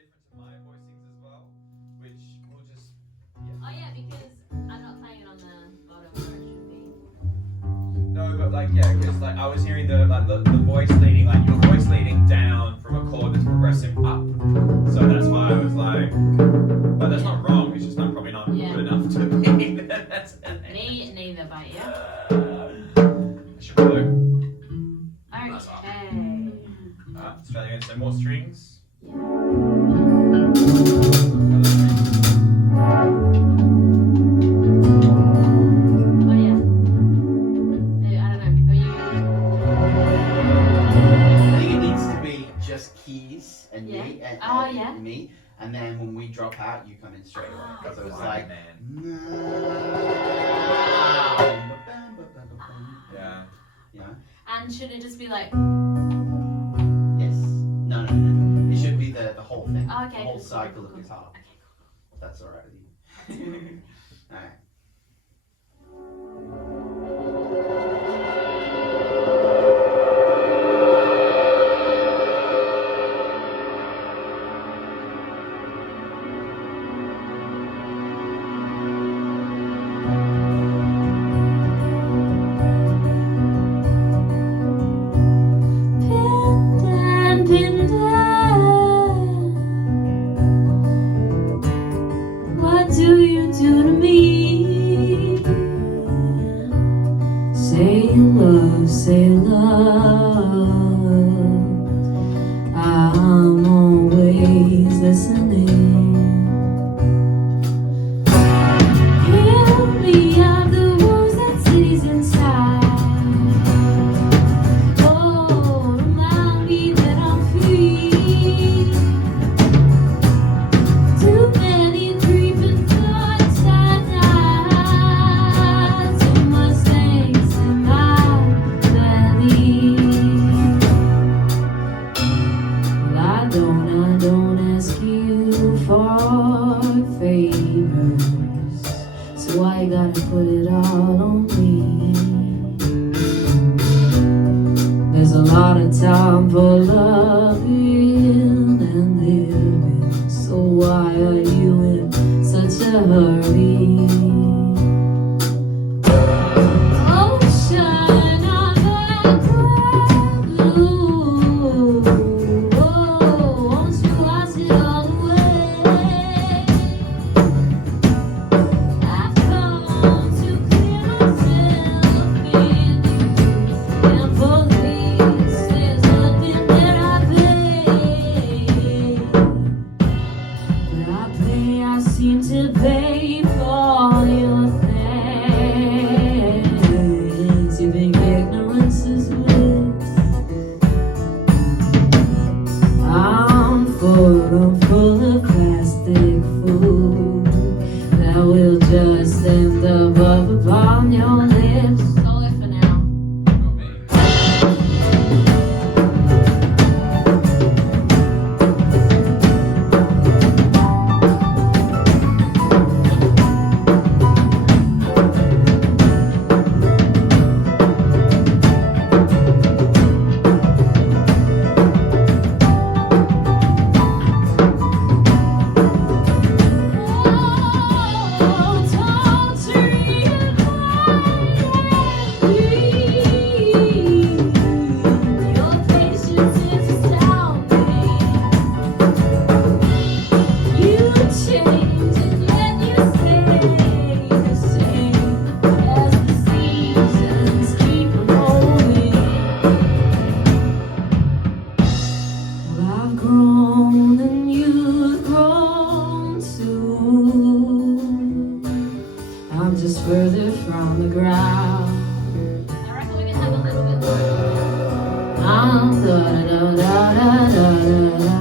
different to my voicings as well, which will just. Oh yeah, because I'm not playing it on the bottom where it should be. No, but like because like I was hearing the voice leading, like your voice leading down from a chord that's progressive up. So that's why I was like, but that's not wrong. It's just not probably not good enough to be. That's Neither, but yeah. I should follow. Okay. Let's try again. So more strings. Keys and yeah. me and, and me, and then when we drop out, you come in straight away. Because it was like, yeah. And should it just be like? Yes. No. It should be the whole thing. Oh, okay. The whole cycle of guitar. Okay, cool. That's alright with you. Alright. What do you do to me? Say love, I'm always listening. Heal me of the wounds that cities inside. Oh, remind me that I'm free. Too many creeping thoughts at night. Too much things in my belly. Well, I don't ask you for favors, so I gotta put it all on me. There's a lot of time for loving and living, so why are you in such a hurry? Ocean of blue, won't you wash it all away? I've come to clear myself in you, and for this there's nothing that I pay. I seem to pay for your things. You think ignorance is bliss? I'm full of plastic food that will just end up upon your lips. Solo for now. Not me. Don't treat your patience is astounding. You change and yet you stay the same as the seasons keep rolling. Well, I've grown and you've grown too. I'm just further from the ground. I reckon we can have a little bit more. I'm da-da-da-da-da-da-da.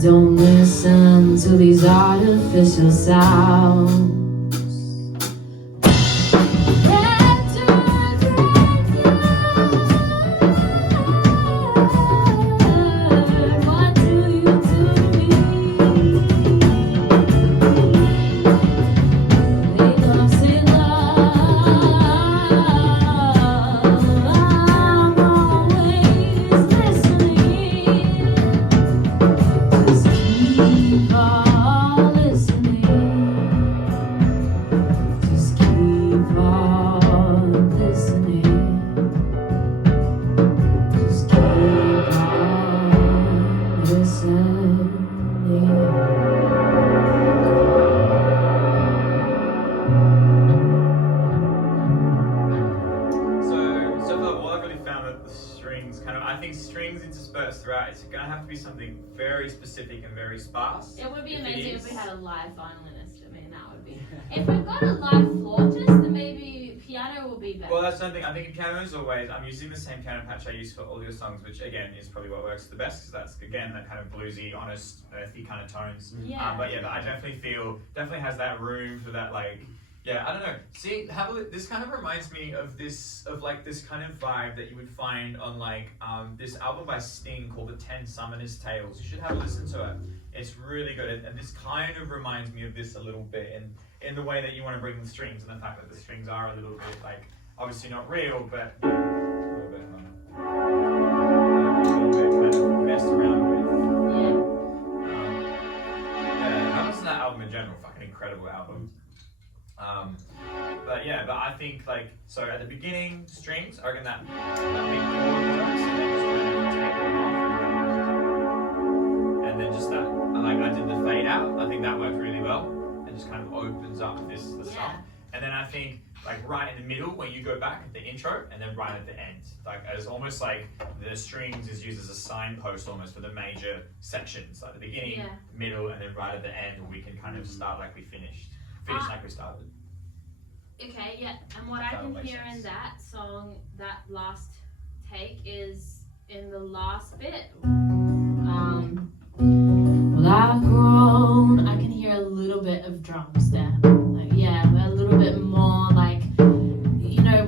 Don't listen to these artificial sounds. What do you do to me? Say love, I'm always listening. definitely found that the strings I think strings interspersed throughout, it's gonna have to be something very specific and very sparse. It would be If it amazing is- if we had a live violinist. I mean, that would be. If we've got a live flautist, then maybe piano will be better. Well, that's something. I think piano is always. I'm using the same piano patch I use for all your songs, which again is probably what works the best because that's again that kind of bluesy, honest, earthy kind of tones. Yeah. But I definitely has that room for that like. Yeah, I don't know. See, have a look. This kind of reminds me of this kind of vibe that you would find on this album by Sting called The 10 Summoners Tales. You should have a listen to it. It's really good, and this kind of reminds me of this a little bit in the way that you want to bring the strings and the fact that the strings are a little bit obviously not real, but a little bit kind of messed around with. Yeah. I listen to that album in general. Fucking incredible album. But I think so at the beginning strings, I reckon that big chord works, and then just kind of take them off, and then just that I did the fade out. I think that worked really well, and just kind of opens up the song. And then I think right in the middle when you go back at the intro, and then right at the end, as almost like the strings is used as a signpost almost for the major sections, like the beginning, middle, and then right at the end, we can kind of start like we finished. Finish like we started. Okay, yeah. And what I can hear in that song, that last take, is in the last bit. Well, I've grown. I can hear a little bit of drums there. A little bit more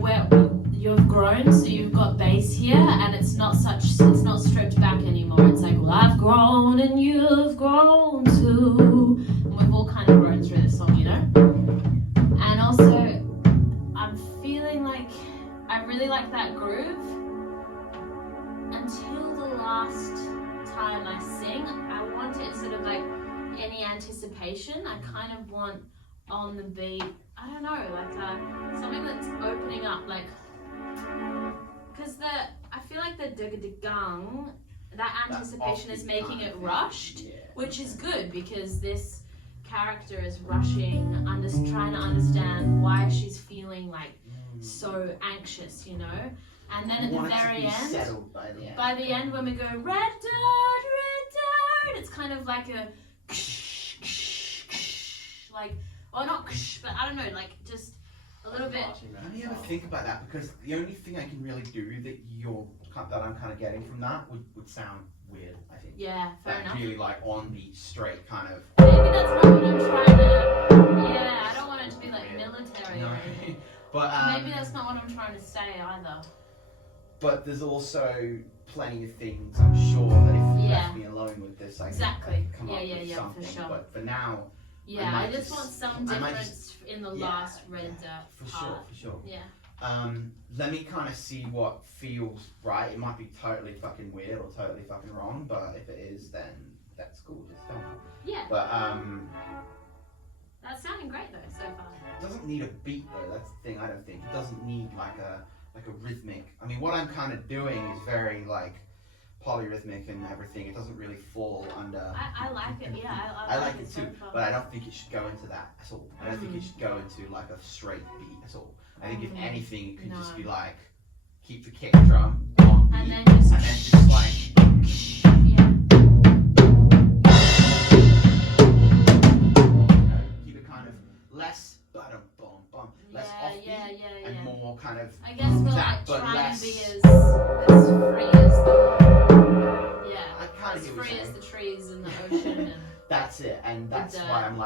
where you've grown, so you've got bass here, and it's not stripped back anymore. It's well, I've grown and you've grown too. And we've all kind of grown through this song, And also, I'm feeling I really like that groove until the last time I sing. I want it sort of any anticipation. I kind of want on the beat, I don't know, something that's opening up, because I feel like the dug-a-dug-gung, that anticipation is making it rushed, which is good because this character is rushing, trying to understand why she's feeling so anxious, And then at the very end, by the end when we go red dirt, it's kind of like a not but I don't know, just a little bit. Let me ever think about that, because the only thing I can really do that I'm kind of getting from that would sound weird, I think. Yeah, fair enough. Really on beat, straight kind of. Maybe that's not what I'm trying to. Yeah, I don't want it to be military or anything. But maybe that's not what I'm trying to say either. But there's also plenty of things I'm sure that if you left me alone with this, I could come up with something. For sure. But for now. Yeah, I just want some difference in the last red dirt part. For sure. Yeah. Let me kind of see what feels right. It might be totally fucking weird or totally fucking wrong, but if it is, then that's cool. Just tell me. Yeah. But that's sounding great though so far. It doesn't need a beat though. That's the thing. I don't think it doesn't need like a rhythmic. I mean, what I'm kind of doing is very polyrhythmic and everything. It doesn't really fall under. I like it. Yeah, I like it too, but I don't think it should go into that at all. I don't think it should go into a straight beat at all. I think if anything, it could just be keep the kick drum on beat, and then just yeah. Keep it kind of less bum, less offbeat, and more kind of. I guess we'll that, but try less. and be as free as as free as the trees and the ocean. And that's it, and that's why I'm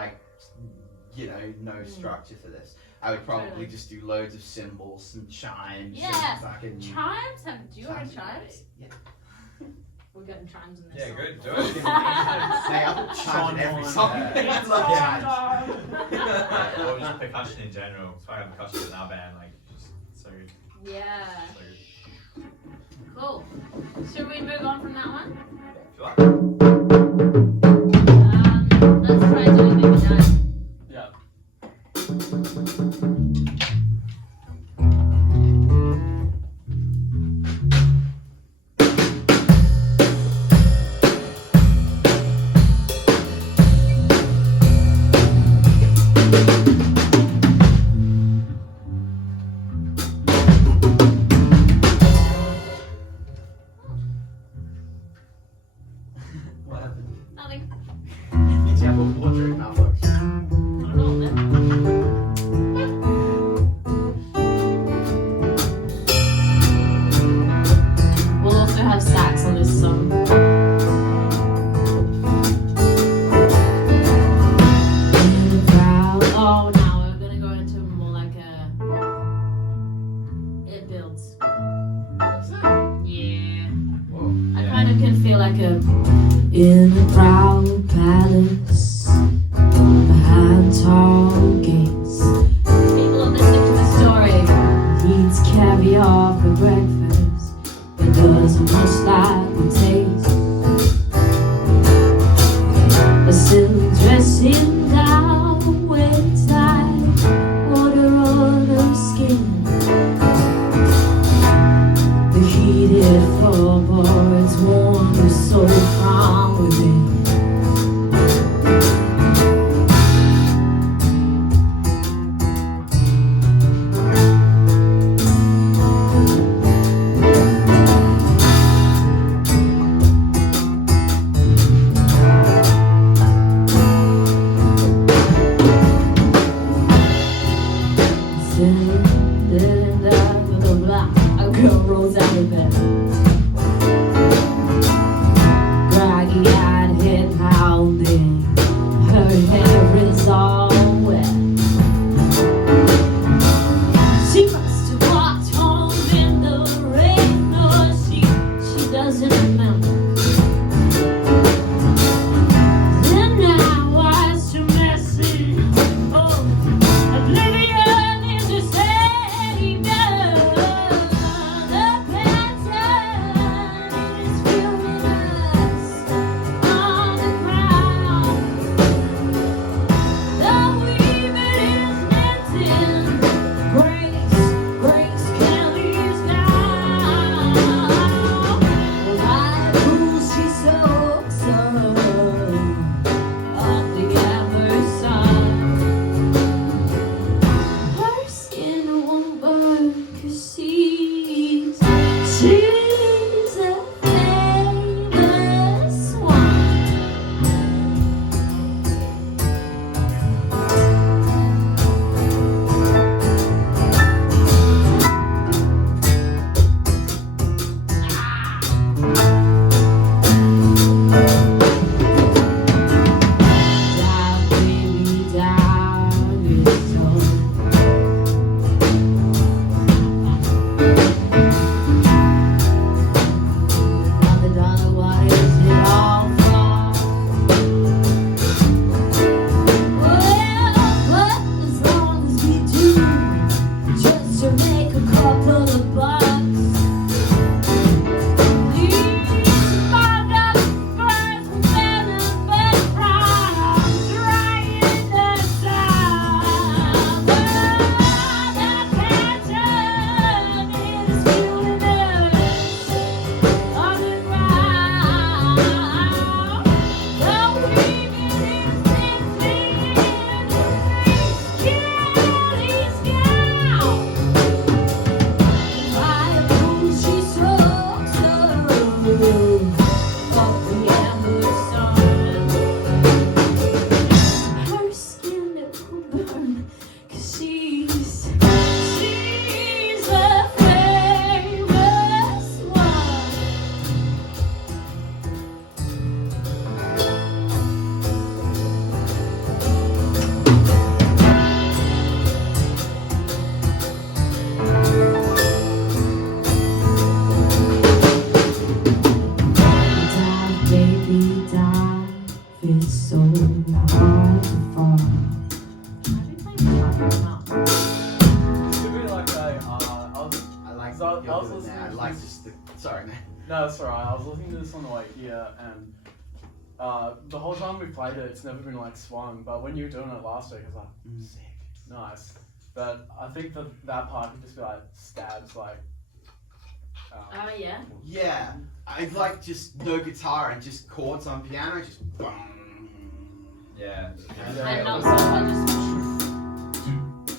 no structure for this. I would probably just do loads of cymbals and chimes. Yeah, and fucking chimes. Do you want chimes? Yeah. We're getting chimes in this. Yeah, song. good. Do it. Say I put chimes in every song. I love chimes. Or just percussion in general. That's why I have percussion in our band. Just so good. Yeah. So good. Cool. Should we move on from that one? If you like. Let's try doing Maybe Not. Yeah. kind of can feel like in a proud palace behind tall gates. People are listening to the story. He eats caviar for breakfast. It doesn't much like the taste. A silk dressing down way tight, water on her skin. The heated floorboards warm her soul from within. A girl rolls out of bed, groggy-eyed, head pounding. Her hair is all wet. She must have walked home in the rain, or she doesn't remember. Then now eyes too messy. Oh, oblivion is a savior. The pattern is filling us on the ground. The weaving is knitting. Grace Kelly's gown. Like who she soaks up the amber sun. Her skin won't burn 'cause she's a famous one. Dive, baby, dive, it's so. $100, what is it all for? Well, but as long as we do, just to make a couple of bucks. These motherfuckers will benefit from drying us out. The pattern is fueling us on the ground. The weaving is knitting. Kelly's gown. Like who she soaks up the amber sun. Her skin it will burn 'cause she's a famous one. Dive, baby, dive. It's so hard to fall. Should we like I like So, what you're I was doing there. I listening like to- just the. Sorry, man. No, it's alright. I was listening to this on the way here, and the whole time we played it, it's never been like swung. But when you were doing it last week, I was like, sick, nice. But I think that part could just be like stabs, like. Oh yeah. Yeah, I'd like just no guitar and just chords on piano, just. Yeah. And also I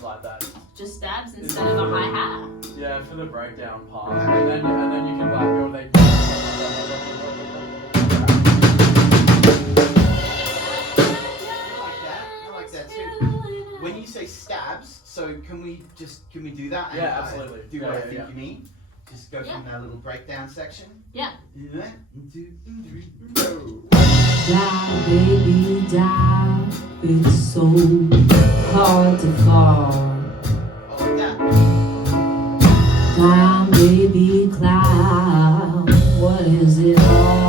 Like that. just stabs instead of a hi-hat. Yeah, for the breakdown part, and then you can like build a. I like that too. When you say stabs, so can we do that? And, Yeah, absolutely. Do Yeah, what I yeah, think yeah. you mean. Just go from that little breakdown section. Yeah. One, two, three, go. Die, baby, die. It's so hard to fall. Oh, like that. Climb, baby, climb. What is it all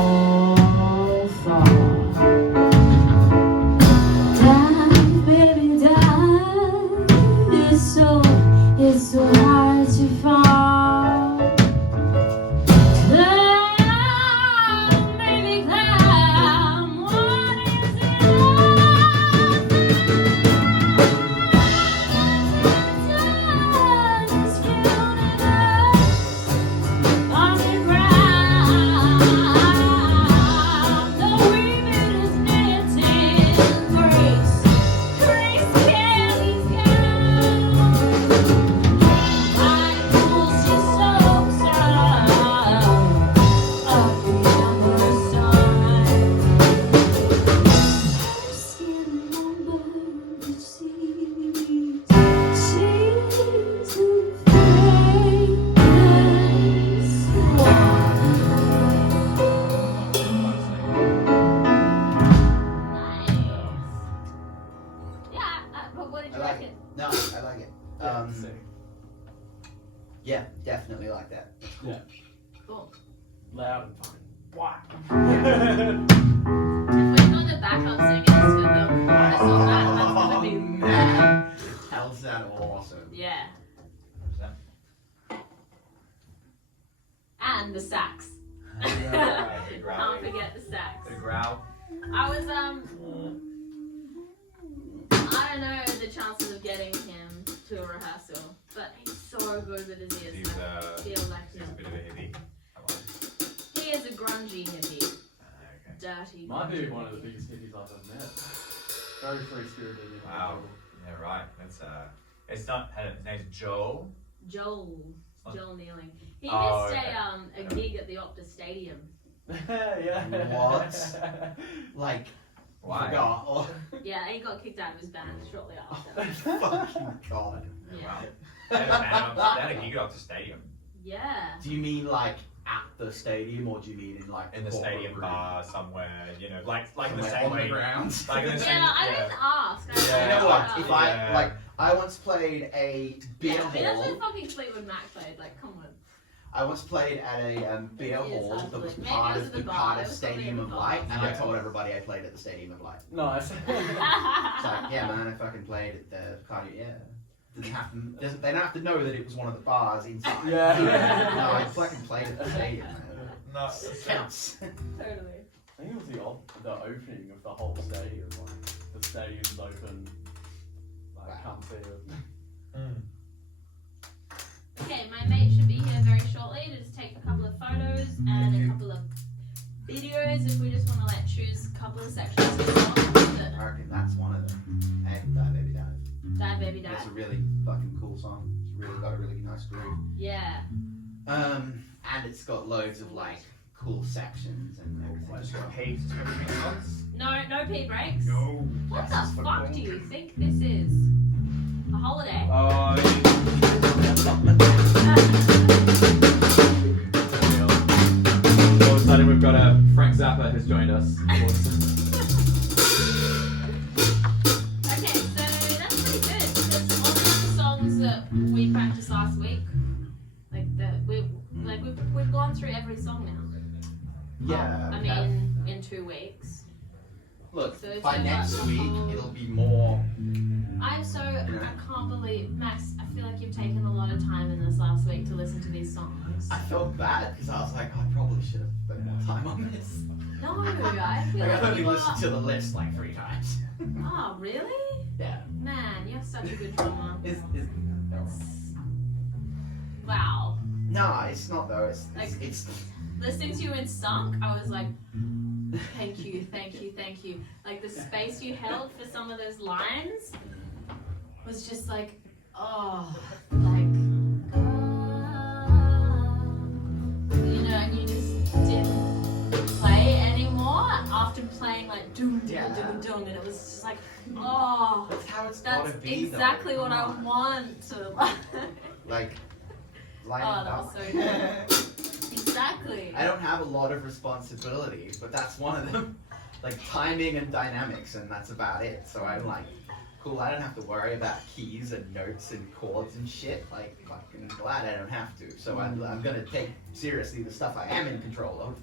Cool. Loud and fucking whack. If we've got the backup singers for the chorus on that, that's gonna be man. How's that awesome? yeah. And the sax. Yeah. Big Can't growl. forget the sax. Big growl. I was I don't know the chances of getting him to a rehearsal, but he's so good with his ears. He's I feel like he's a bit of a hippie. I like it. he is a grungy hippie, Okay. dirty. Might be grungy one of the hippie. biggest hippies I've ever met. Very free spirited. Wow. Yeah, right. That's it's not. His name's Joel. Joel Nealing. He Oh, missed okay. a gig at the Optus Stadium. Yeah. What? Like, Why? forgot. Oh, Yeah, he got kicked out of his band shortly after. fucking god. Yeah. Wow. They had a gig up the stadium. Yeah. Do you mean like at the stadium, or do you mean in like In the corporate stadium room? bar somewhere, you know, like in the Somewhere same on way. the ground? Like in the same. Yeah, I didn't ask. I Yeah. You know what? If Yeah. I once played a beer Yeah, I mean, that's hall. what fucking Fleetwood Mac played. Like, come on. I once played at a beer It is hall that was ugly. part Maybe it was of the the bar. part It of was probably Stadium the of bar. Light, and I Yeah. told everybody I played at the Stadium of Light. Nice. It's like, yeah, man, I fucking played at the cardio. Yeah, didn't have to. They don't have to know that it was one of the bars inside. Yeah. No, I fucking played at the stadium. Man. No. It counts. Totally. I think it was the opening of the whole stadium. Like the stadium's open. I Wow. can't see it. Okay, my mate should be here very shortly to just take a couple of photos and a couple of videos if we just want to like choose a couple of sections of the song. I reckon that's one of them. And Die Baby Dive. Die Baby Die. That's a really fucking cool song. It's really got a really nice groove. Yeah. And it's got loads of like cool sections and everything. Just got heaps of everything else. No pee breaks. No. What the fuck do you think this is? A holiday? Oh. All of a sudden, we've got Frank Zappa has joined us. Okay, so that's pretty good because all of the songs that we practiced last week, we've gone through every song now. Yeah. I we have. mean, in 2 weeks. Look, so it's by just next like- week it'll be more. I can't believe, Max, I feel like you've taken a lot of time in this last week to listen to these songs. I felt bad because I was like, I probably should have spent more time on this. No, I feel Like, I've like only you listened are. to the list like 3 times. Oh, really? Yeah. Man, you have such a good drummer. It's Wow. no, it's not though. It's Listening to you in Sunk, I was like, thank you. Like the space you held for some of those lines was just like, oh, like, you know, and you just didn't play anymore after playing like doom, and it was just like, oh, that's how it's gotta that's be. exactly though. what I Come on. want to Like, line Oh, it that up. was so good. Exactly. I don't have a lot of responsibilities, but that's one of them. Like timing and dynamics, and that's about it. So I'm like, cool, I don't have to worry about keys and notes and chords and shit. Like, fucking glad I don't have to. So I'm gonna take seriously the stuff I am in control of.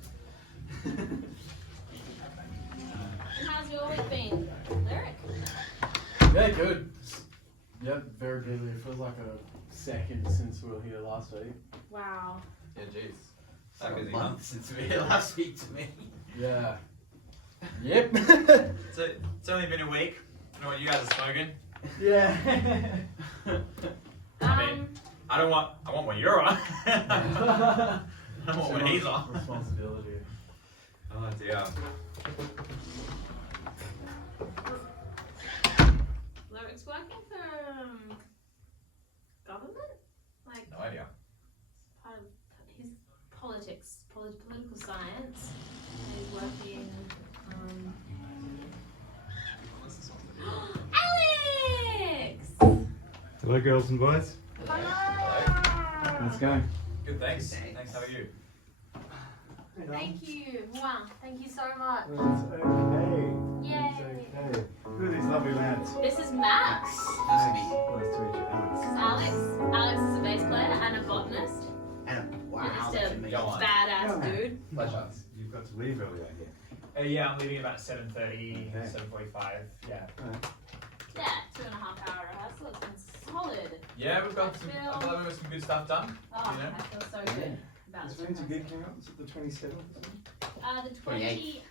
How's your week been, Lyric? Yeah, good. Yeah, very busy. It feels like a second since we were here last week. Wow. Yeah, jeez. So That a busy, month since we last speak to me. Yeah. Yep. So it's only been a week. I know what you guys are smoking. Yeah. I mean, I want what you're on. I want what he's on. Responsibility. Oh dear. Lyric's working for government? Like, No idea. part of his political science. He's working, Alex! Hello, girls and boys. Hello! Let's go. Good, thanks. Thanks. Thanks. How are you? Thank you. Wow, thank you so much. It's okay. Yay. It's okay. Who are these lovely lads? This is Max. Nice to meet you. Nice to meet you, Alex. This is Alex. Alex is a bass player and a botanist. And wow, Just to a meet Go you. on. ass Go ahead. dude. Pleasure. You've got to leave earlier here. Yeah, I'm leaving about 7:30, Okay. 7:45. Yeah. Yeah, 2.5 hour rehearsal. It's been solid. Yeah, we've got some. I feel like we've got some good stuff done. Oh, You know? I feel so good about Is this. when's your gig rehearsal. coming up? Is it the 27th or something? The 28th.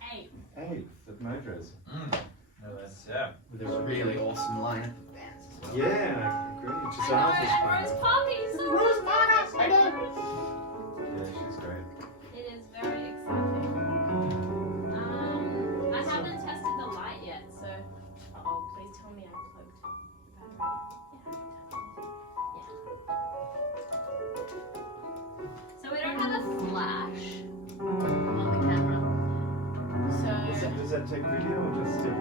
8th at Mojo's. No, that's yeah. With a really awesome lineup of bands as well. Yeah, I agree. I Giselle's know, is and fun. Rose Poppy. So Rose Poppy, I know. Yeah, she's great. It is very exciting. I haven't tested the light yet, so. Uh-oh, please tell me I plugged the battery. Yeah. So we don't have a flash on the camera. Does that take video or just still?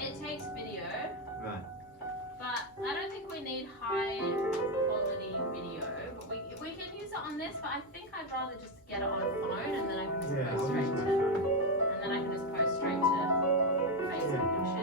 It takes video, Right. but I don't think we need high quality video. We can use it on this, but I think I'd rather just get it on a phone and then I can just Yeah, post I'll straight use to my phone. Facebook and shit.